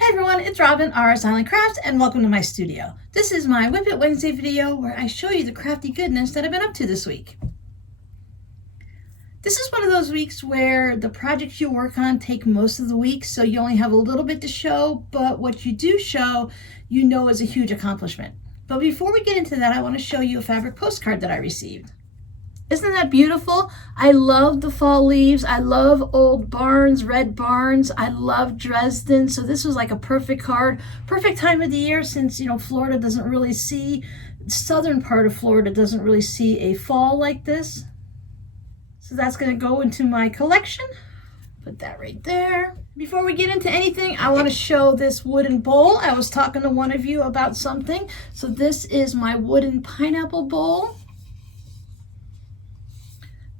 Hey everyone, it's Robin, RS Island Crafts, and welcome to my studio. This is my Whip It Wednesday video where I show you the crafty goodness that I've been up to this week. This is one of those weeks where the projects you work on take most of the week, so you only have a little bit to show, but what you do show, you know is a huge accomplishment. But before we get into that, I want to show you a fabric postcard that I received. Isn't that beautiful? I love the fall leaves. I love old barns, red barns. I love Dresden. So this was like a perfect card. Perfect time of the year since, Florida doesn't really see, southern part of Florida doesn't really see a fall like this. So that's going to go into my collection. Put that right there. Before we get into anything, I want to show this wooden bowl. I was talking to one of you about something. So this is my wooden pineapple bowl.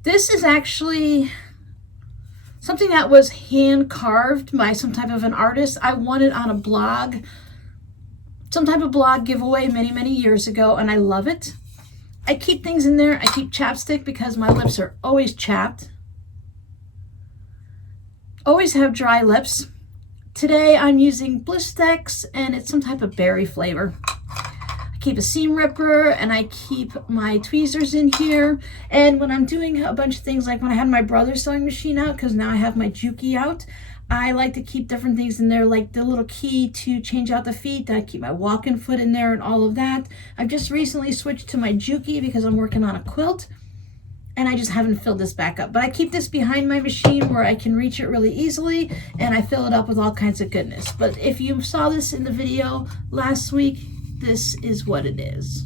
This is actually something that was hand carved by some type of an artist. I won it on a blog, some type of blog giveaway many years ago, and I love it. I keep things in there. I keep chapstick because my lips are always chapped. Always have dry lips. Today I'm using Blistex and it's some type of berry flavor. Keep a seam ripper and I keep my tweezers in here. And when I'm doing a bunch of things, like when I had my brother's sewing machine out, because now I have my Juki out, I like to keep different things in there, like the little key to change out the feet. I keep my walk-in foot in there and all of that. I've just recently switched to my Juki because I'm working on a quilt and I just haven't filled this back up. But I keep this behind my machine where I can reach it really easily and I fill it up with all kinds of goodness. But if you saw this in the video last week, this is what it is.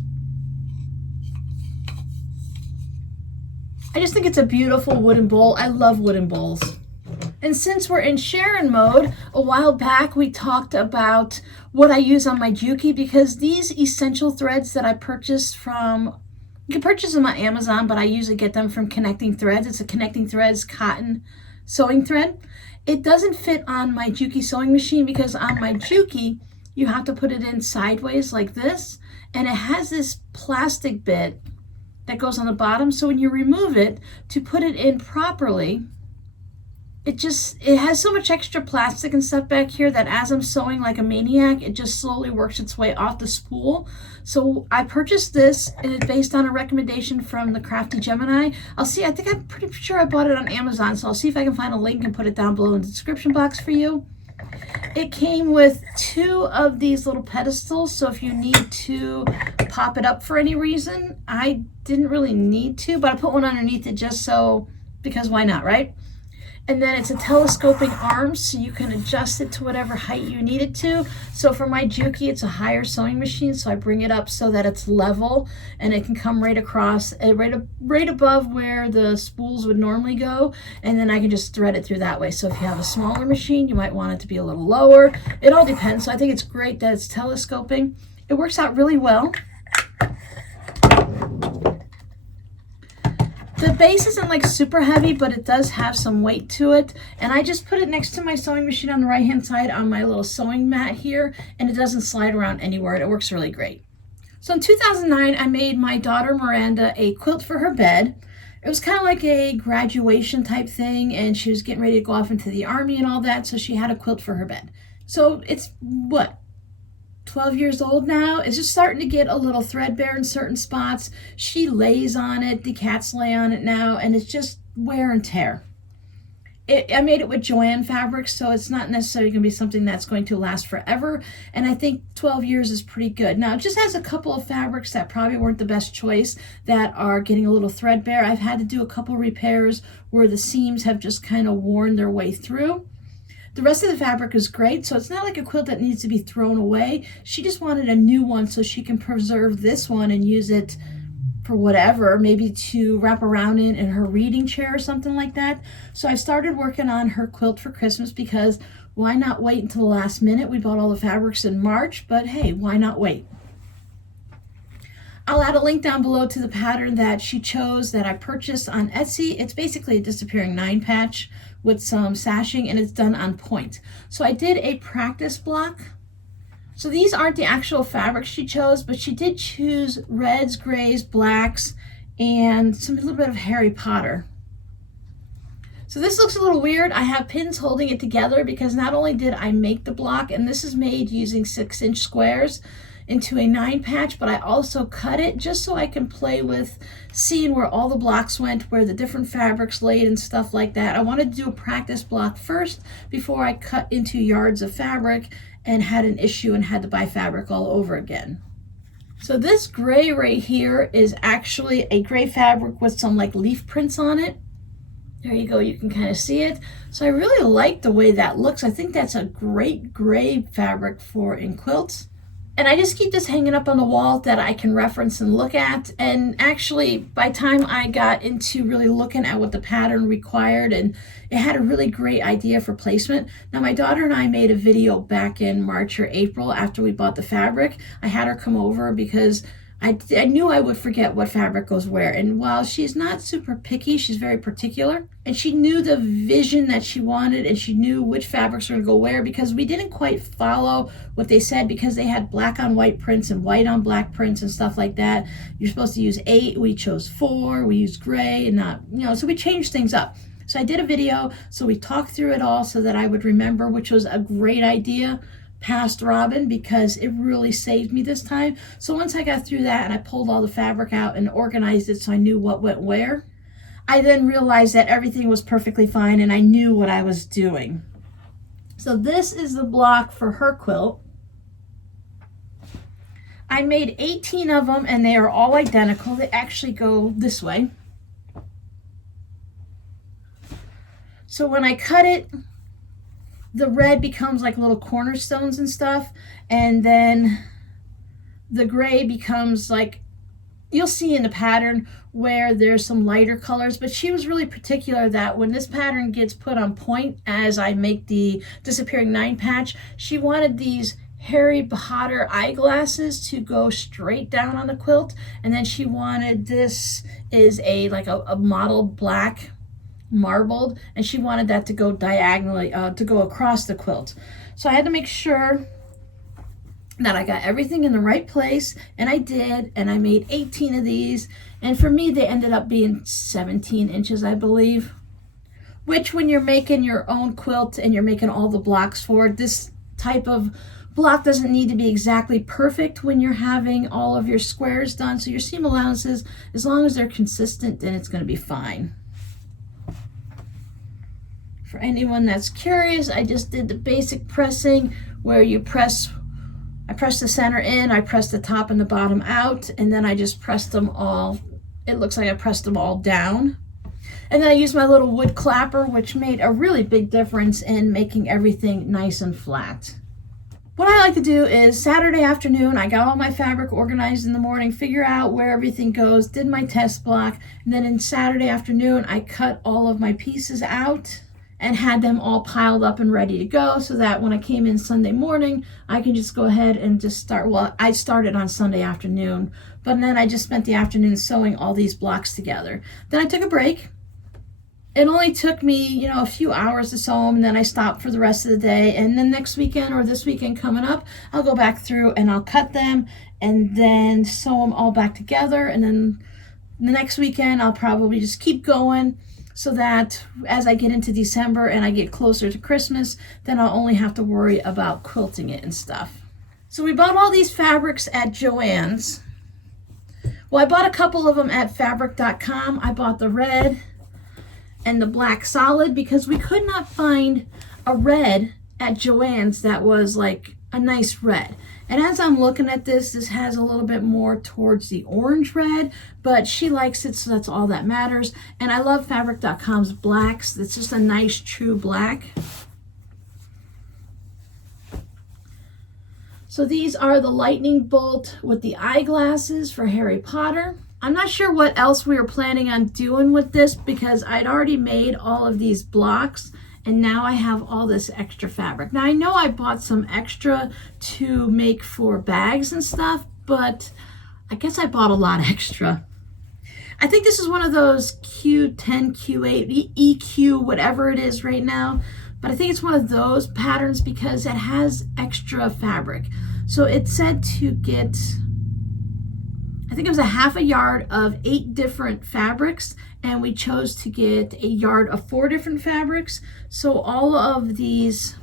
I just think it's a beautiful wooden bowl. I love wooden bowls. And since we're in Sharon mode, a while back we talked about what I use on my Juki, because these essential threads that I purchased from, you can purchase them on Amazon, but I usually get them from Connecting Threads. It's a Connecting Threads cotton sewing thread. It doesn't fit on my Juki sewing machine because on my Juki, you have to put it in sideways like this, and it has this plastic bit that goes on the bottom. So when you remove it to put it in properly, it has so much extra plastic and stuff back here that as I'm sewing like a maniac, it just slowly works its way off the spool. So I purchased this, and it's based on a recommendation from the Crafty Gemini. I'm pretty sure I bought it on Amazon, so I'll see if I can find a link and put it down below in the description box for you. It came with 2 of these little pedestals, so if you need to pop it up for any reason, I didn't really need to, but I put one underneath it just so, because why not, right? And then it's a telescoping arm, so you can adjust it to whatever height you need it to. So for my Juki, it's a higher sewing machine, so I bring it up so that it's level and it can come right across, right above where the spools would normally go, and then I can just thread it through that way. So if you have a smaller machine, you might want it to be a little lower. It all depends. So I think it's great that it's telescoping. It works out really well. The base isn't like super heavy, but it does have some weight to it. And I just put it next to my sewing machine on the right hand side on my little sewing mat here, and it doesn't slide around anywhere. It works really great. So in 2009, I made my daughter Miranda a quilt for her bed. It was kind of like a graduation type thing, and she was getting ready to go off into the army and all that, so she had a quilt for her bed. So it's, 12 years old now. It's just starting to get a little threadbare in certain spots. She lays on it, the cats lay on it now, and it's just wear and tear. I made it with Joanne fabric, so it's not necessarily going to be something that's going to last forever, and I think 12 years is pretty good. Now, it just has a couple of fabrics that probably weren't the best choice that are getting a little threadbare. I've had to do a couple repairs where the seams have just kind of worn their way through. The rest of the fabric is great, so it's not like a quilt that needs to be thrown away. She just wanted a new one so she can preserve this one and use it for whatever, maybe to wrap around in her reading chair or something like that. So I started working on her quilt for Christmas because why not wait until the last minute? We bought all the fabrics in March, but hey, why not wait? I'll add a link down below to the pattern that she chose that I purchased on Etsy. It's basically a disappearing 9 patch with some sashing, and it's done on point. So I did a practice block. So these aren't the actual fabrics she chose, but she did choose reds, grays, blacks, and a little bit of Harry Potter. So this looks a little weird. I have pins holding it together because not only did I make the block, and this is made using 6-inch squares into a 9 patch, but I also cut it just so I can play with seeing where all the blocks went, where the different fabrics laid and stuff like that. I wanted to do a practice block first before I cut into yards of fabric and had an issue and had to buy fabric all over again. So this gray right here is actually a gray fabric with some like leaf prints on it. There you go, you can kind of see it. So I really like the way that looks. I think that's a great gray fabric for in quilts. And I just keep this hanging up on the wall that I can reference and look at. And actually, by the time I got into really looking at what the pattern required, and it had a really great idea for placement. Now, my daughter and I made a video back in March or April after we bought the fabric. I had her come over because I knew I would forget what fabric goes where. And while she's not super picky, she's very particular. And she knew the vision that she wanted, and she knew which fabrics were going to go where, because we didn't quite follow what they said, because they had black on white prints and white on black prints and stuff like that. You're supposed to use 8. We chose 4. We used gray and not, so we changed things up. So I did a video. So we talked through it all so that I would remember, which was a great idea. Past Robin, because it really saved me this time. So once I got through that and I pulled all the fabric out and organized it so I knew what went where, I then realized that everything was perfectly fine and I knew what I was doing. So this is the block for her quilt. I made 18 of them and they are all identical. They actually go this way. So when I cut it, the red becomes like little cornerstones and stuff, and then the gray becomes like, you'll see in the pattern where there's some lighter colors, but she was really particular that when this pattern gets put on point as I make the disappearing 9 patch, she wanted these Harry Potter eyeglasses to go straight down on the quilt, and then she wanted this is a mottled black marbled, and she wanted that to go diagonally to go across the quilt. So I had to make sure that I got everything in the right place, and I did, and I made 18 of these, and for me they ended up being 17 inches, I believe, which when you're making your own quilt and you're making all the blocks for it, this type of block doesn't need to be exactly perfect when you're having all of your squares done. So your seam allowances, as long as they're consistent, then it's going to be fine. For anyone that's curious, I just did the basic pressing where I press the center in, I press the top and the bottom out, and then I just pressed them all. It looks like I pressed them all down. And then I used my little wood clapper, which made a really big difference in making everything nice and flat. What I like to do is Saturday afternoon, I got all my fabric organized in the morning, figure out where everything goes, did my test block, and then in Saturday afternoon, I cut all of my pieces out and had them all piled up and ready to go, so that when I came in Sunday morning, I can just go ahead and just start. Well, I started on Sunday afternoon, but then I just spent the afternoon sewing all these blocks together. Then I took a break. It only took me, a few hours to sew them, and then I stopped for the rest of the day. And then next weekend or this weekend coming up, I'll go back through and I'll cut them and then sew them all back together. And then the next weekend, I'll probably just keep going, so that as I get into December and I get closer to Christmas, then I'll only have to worry about quilting it and stuff. So we bought all these fabrics at Joann's. Well, I bought a couple of them at fabric.com. I bought the red and the black solid because we could not find a red at Joann's that was like a nice red. And as I'm looking at this has a little bit more towards the orange red, but she likes it, so that's all that matters. And I love fabric.com's blacks. It's just a nice true black. So these are the lightning bolt with the eyeglasses for Harry Potter. I'm not sure what else we were planning on doing with this because I'd already made all of these blocks, and now I have all this extra fabric. Now I know I bought some extra to make for bags and stuff, but I guess I bought a lot extra. I think this is one of those Q10, Q8, EQ, whatever it is right now, but I think it's one of those patterns because it has extra fabric. So it said to get, I I think it was a half a yard of 8 different fabrics, and we chose to get a yard of 4 different fabrics. So all of these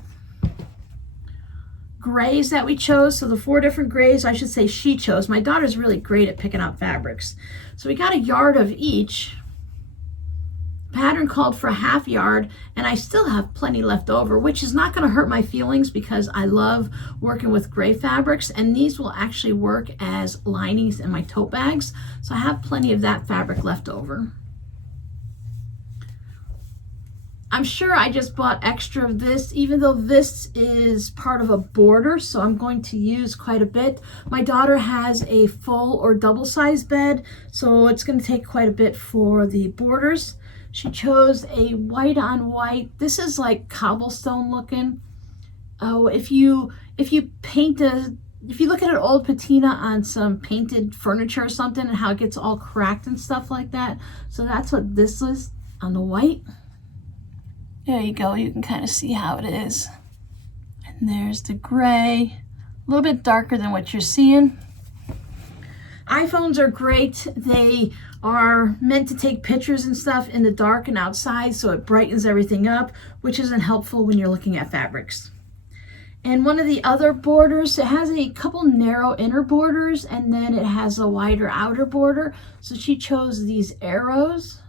grays that we chose, so the 4 different grays, I should say she chose. My daughter's really great at picking out fabrics. So we got a yard of each. Pattern called for a half yard, and I still have plenty left over, which is not going to hurt my feelings because I love working with gray fabrics, and these will actually work as linings in my tote bags. So I have plenty of that fabric left over. I'm sure I just bought extra of this, even though this is part of a border, so I'm going to use quite a bit. My daughter has a full or double size bed, so it's going to take quite a bit for the borders. She chose a white on white. This is like cobblestone looking. Oh, if you look at an old patina on some painted furniture or something and how it gets all cracked and stuff like that. So that's what this is on the white. There you go. You can kind of see how it is. And there's the gray, a little bit darker than what you're seeing. iPhones are great. They are meant to take pictures and stuff in the dark and outside, so it brightens everything up, which isn't helpful when you're looking at fabrics. And one of the other borders, it has a couple narrow inner borders, and then it has a wider outer border. So she chose these arrows,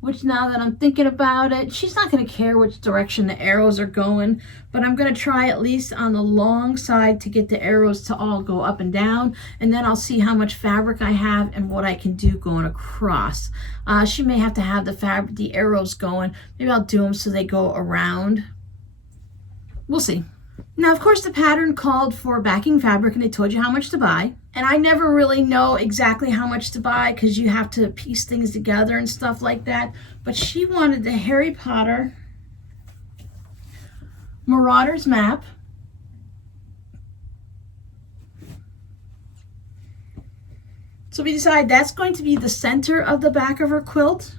which, now that I'm thinking about it, she's not going to care which direction the arrows are going, but I'm going to try at least on the long side to get the arrows to all go up and down, and then I'll see how much fabric I have and what I can do going across. She may have to have the arrows going. Maybe I'll do them so they go around. We'll see. Now, of course, the pattern called for backing fabric, and they told you how much to buy. And I never really know exactly how much to buy because you have to piece things together and stuff like that. But she wanted the Harry Potter Marauders map. So we decided that's going to be the center of the back of her quilt.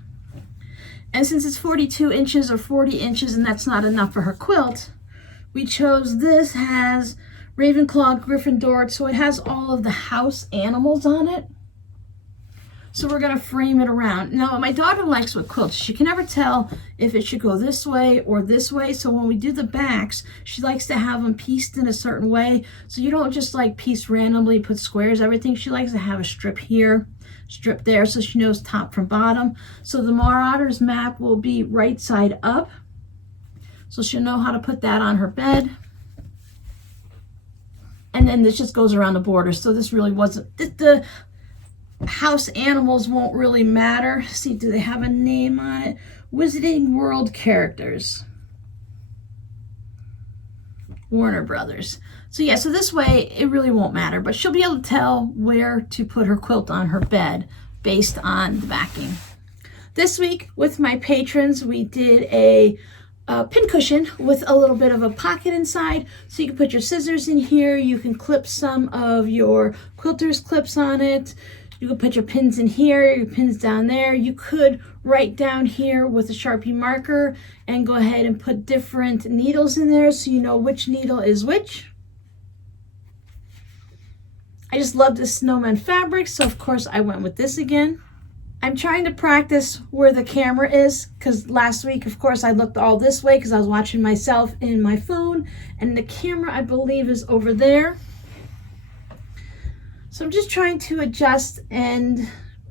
And since it's 42 inches or 40 inches and that's not enough for her quilt, we chose this. Has Ravenclaw, Gryffindor, so it has all of the house animals on it. So we're going to frame it around. Now, what my daughter likes with quilts, she can never tell if it should go this way or this way. So when we do the backs, she likes to have them pieced in a certain way. So you don't just like piece randomly, put squares, everything. She likes to have a strip here, strip there, so she knows top from bottom. So the Marauders map will be right side up. So she'll know how to put that on her bed. And then this just goes around the border. So this really wasn't, the house animals won't really matter. See, do they have a name on it? Wizarding World Characters. Warner Brothers. So yeah, so this way it really won't matter, but she'll be able to tell where to put her quilt on her bed based on the backing. This week with my patrons, we did a pincushion with a little bit of a pocket inside, so you can put your scissors in here. You can clip some of your quilter's clips on it. You can put your pins in here, your pins down there. You could write down here with a Sharpie marker and go ahead and put different needles in there so you know which needle is which. I just love this snowman fabric, so of course I went with this again. I'm trying to practice where the camera is because last week, of course, I looked all this way because I was watching myself in my phone, and the camera, I believe, is over there. So I'm just trying to adjust and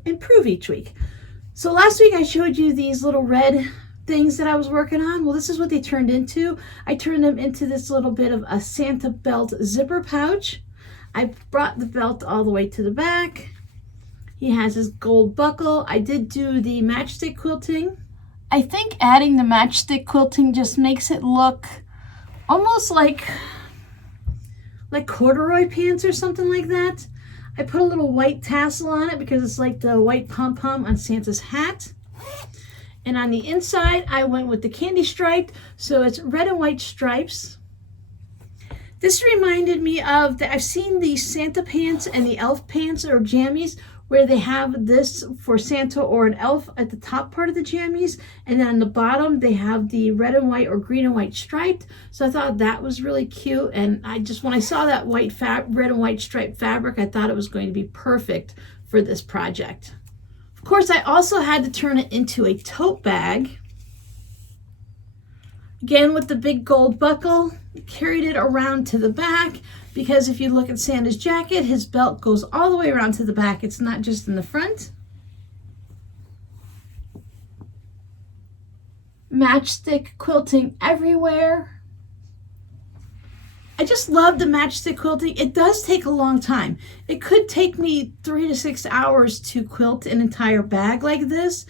improve each week. So last week I showed you these little red things that I was working on. Well, this is what they turned into. I turned them into this little bit of a Santa belt zipper pouch. I brought the belt all the way to the back. He has his gold buckle. I did do the matchstick quilting. I think adding the matchstick quilting just makes it look almost like corduroy pants or something like that. I put a little white tassel on it because it's like the white pom-pom on Santa's hat. And on the inside, I went with the candy stripe, so it's red and white stripes. This reminded me of I've seen the Santa pants and the elf pants or jammies where they have this for Santa or an elf at the top part of the jammies, and then on the bottom they have the red and white or green and white striped. So I thought that was really cute, and when I saw that red and white striped fabric, I thought it was going to be perfect for this project. Of course, I also had to turn it into a tote bag. Again, with the big gold buckle, carried it around to the back, because if you look at Santa's jacket, his belt goes all the way around to the back. It's not just in the front. Matchstick quilting everywhere. I just love the matchstick quilting. It does take a long time. It could take me 3 to 6 hours to quilt an entire bag like this,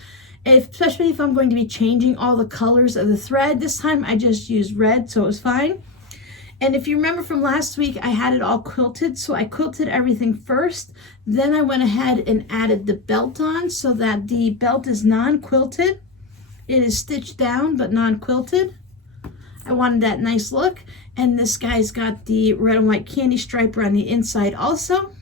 especially if I'm going to be changing all the colors of the thread. This time I just used red, so it was fine. And if you remember from last week, I had it all quilted, so I quilted everything first. Then I went ahead and added the belt on so that the belt is non-quilted. It is stitched down, but non-quilted. I wanted that nice look. And this guy's got the red and white candy striper on the inside also.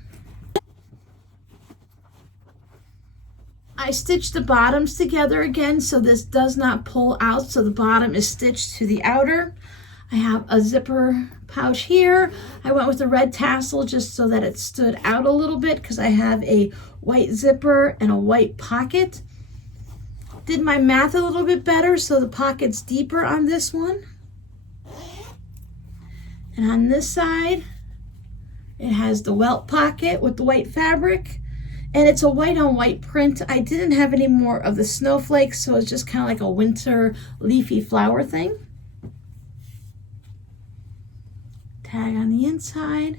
I stitched the bottoms together again, so this does not pull out, so the bottom is stitched to the outer. I have a zipper pouch here. I went with the red tassel just so that it stood out a little bit, because I have a white zipper and a white pocket. Did my math a little bit better, so the pocket's deeper on this one. And on this side, it has the welt pocket with the white fabric. And it's a white on white print. I didn't have any more of the snowflakes, so it's just kind of like a winter leafy flower thing. Tag on the inside.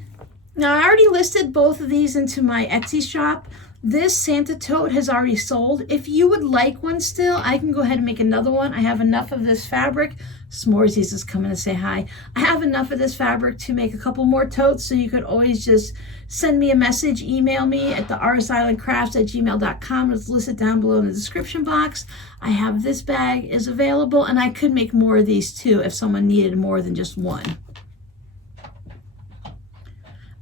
Now I already listed both of these into my Etsy shop. This Santa tote has already sold. If you would like one still, I can go ahead and make another one. I have enough of this fabric. S'moresies is coming to say hi. I have enough of this fabric to make a couple more totes, so you could always just send me a message, email me at the rsislandcrafts@gmail.com. It's listed down below in the description box. I have this bag is available, and I could make more of these too if someone needed more than just one.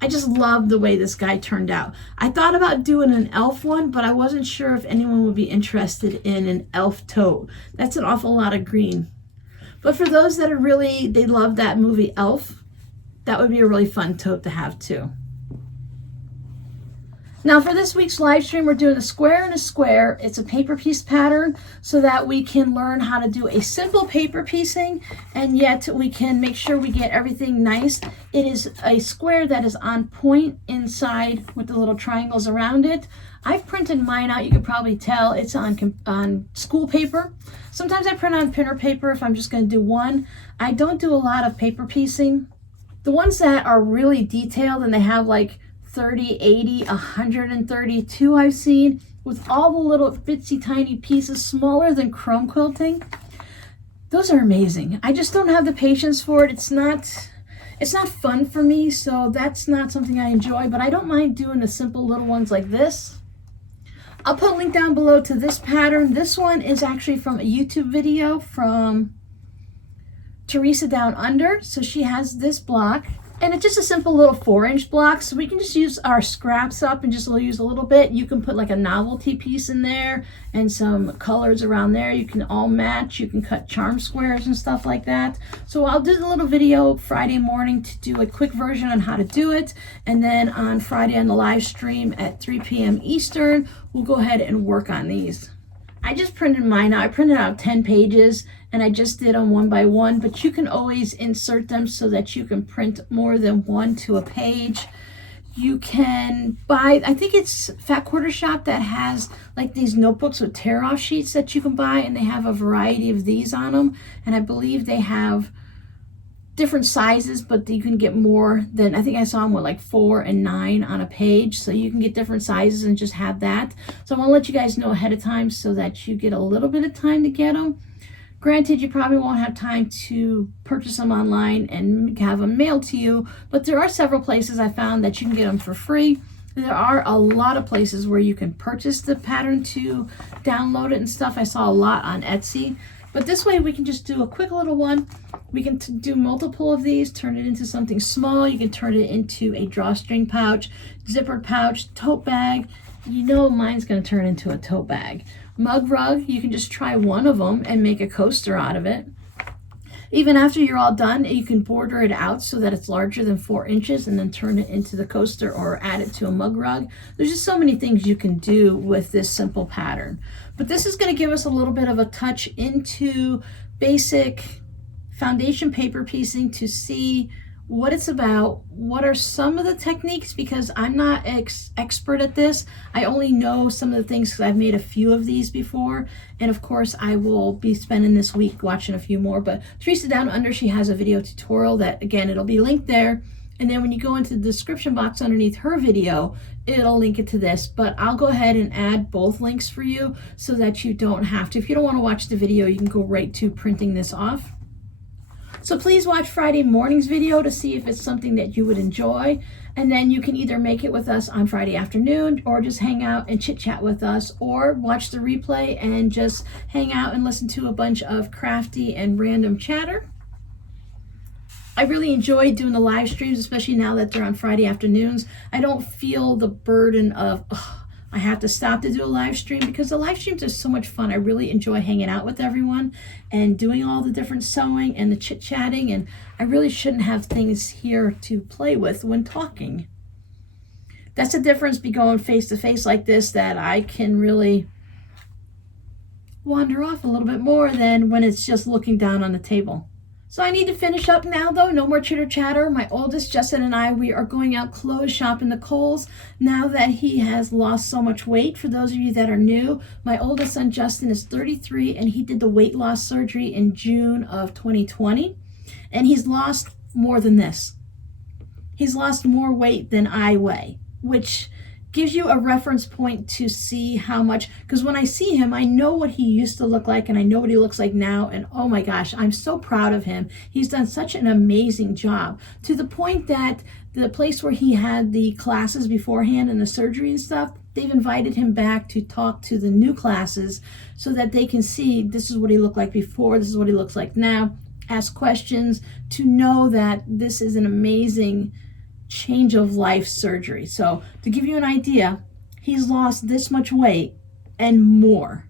I just love the way this guy turned out. I thought about doing an elf one, but I wasn't sure if anyone would be interested in an elf tote. That's an awful lot of green. But for those that are they love that movie Elf, that would be a really fun tote to have too. Now for this week's live stream, we're doing a square and a square. It's a paper piece pattern so that we can learn how to do a simple paper piecing, and yet we can make sure we get everything nice. It is a square that is on point inside with the little triangles around it. I've printed mine out. You could probably tell it's on school paper. Sometimes I print on printer paper if I'm just going to do one. I don't do a lot of paper piecing. The ones that are really detailed and they have like 30, 80, 132 I've seen, with all the little bitsy tiny pieces smaller than chrome quilting. Those are amazing. I just don't have the patience for it. It's not fun for me, so that's not something I enjoy, but I don't mind doing the simple little ones like this. I'll put a link down below to this pattern. This one is actually from a YouTube video from Teresa Down Under. So she has this block, and it's just a simple little 4-inch block, so we can just use our scraps up and just use a little bit. You can put like a novelty piece in there and some colors around there. You can all match. You can cut charm squares and stuff like that. So I'll do the little video Friday morning to do a quick version on how to do it, and then on Friday on the live stream at 3 p.m. Eastern, we'll go ahead and work on these. I just printed mine out. I printed out 10 pages and I just did them one by one, but you can always insert them so that you can print more than one to a page. You can buy, I think it's Fat Quarter Shop that has like these notebooks with tear off sheets that you can buy, and they have a variety of these on them, and I believe they have different sizes, but you can get more than, I think I saw them with like 4 and 9 on a page, so you can get different sizes and just have that. So I want to let you guys know ahead of time so that you get a little bit of time to get them. Granted, you probably won't have time to purchase them online and have them mailed to you, but there are several places I found that you can get them for free. There are a lot of places where you can purchase the pattern to download it and stuff. I saw a lot on Etsy. But this way we can just do a quick little one. We can do multiple of these, turn it into something small. You can turn it into a drawstring pouch, zippered pouch, tote bag, You know mine's going to turn into a tote bag. Mug rug, you can just try one of them and make a coaster out of it. Even after you're all done, you can border it out so that it's larger than 4 inches and then turn it into the coaster or add it to a mug rug. There's just so many things you can do with this simple pattern. But this is going to give us a little bit of a touch into basic foundation paper piecing to see what it's about, what are some of the techniques, because I'm not expert at this. I only know some of the things because I've made a few of these before, and of course I will be spending this week watching a few more. But Teresa down under, she has a video tutorial that, again, it'll be linked there, and then when you go into the description box underneath her video, it'll link it to this. But I'll go ahead and add both links for you so that you don't have to. If you don't want to watch the video, you can go right to printing this off. So please watch Friday morning's video to see if it's something that you would enjoy. And then you can either make it with us on Friday afternoon or just hang out and chit chat with us, or watch the replay and just hang out and listen to a bunch of crafty and random chatter. I really enjoy doing the live streams, especially now that they're on Friday afternoons. I don't feel the burden of, I have to stop to do a live stream, because the live streams are so much fun. I really enjoy hanging out with everyone and doing all the different sewing and the chit-chatting, and I really shouldn't have things here to play with when talking. That's the difference be going face-to-face like this, that I can really wander off a little bit more than when it's just looking down on the table. So I need to finish up now, though. No more chitter chatter. My oldest, Justin, and I, we are going out clothes shopping the Kohl's now that he has lost so much weight. For those of you that are new, my oldest son, Justin, is 33, and he did the weight loss surgery in June of 2020. And he's lost more than this. He's lost more weight than I weigh, which gives you a reference point to see how much, because when I see him, I know what he used to look like and I know what he looks like now, and oh my gosh, I'm so proud of him. He's done such an amazing job, to the point that the place where he had the classes beforehand and the surgery and stuff, they've invited him back to talk to the new classes so that they can see this is what he looked like before, this is what he looks like now, ask questions, to know that this is an amazing change of life surgery. So to give you an idea, he's lost this much weight and more.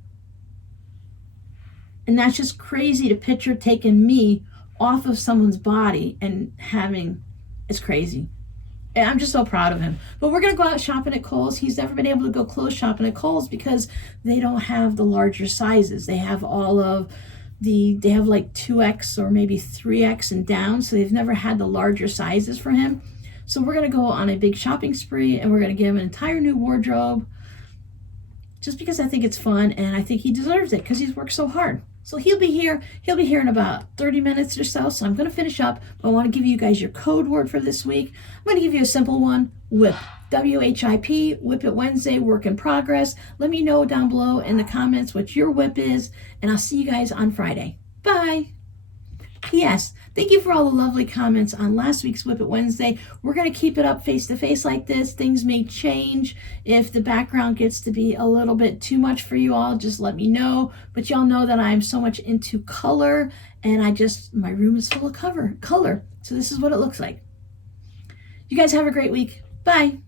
And that's just crazy to picture, taking me off of someone's body and having, it's crazy. And I'm just so proud of him. But we're going to go out shopping at Kohl's. He's never been able to go clothes shopping at Kohl's because they don't have the larger sizes. They have all of they have like 2X or maybe 3X and down. So they've never had the larger sizes for him. So we're going to go on a big shopping spree, and we're going to give him an entire new wardrobe just because I think it's fun, and I think he deserves it because he's worked so hard. So he'll be here in about 30 minutes or so. So I'm going to finish up, but I want to give you guys your code word for this week. I'm going to give you a simple one, WIP. W-H-I-P, WIP It Wednesday, work in progress. Let me know down below in the comments what your WIP is, and I'll see you guys on Friday. Bye. P.S. Thank you for all the lovely comments on last week's WIP It Wednesday. We're going to keep it up face-to-face like this. Things may change. If the background gets to be a little bit too much for you all, just let me know. But y'all know that I'm so much into color, and my room is full of color. So this is what it looks like. You guys have a great week. Bye.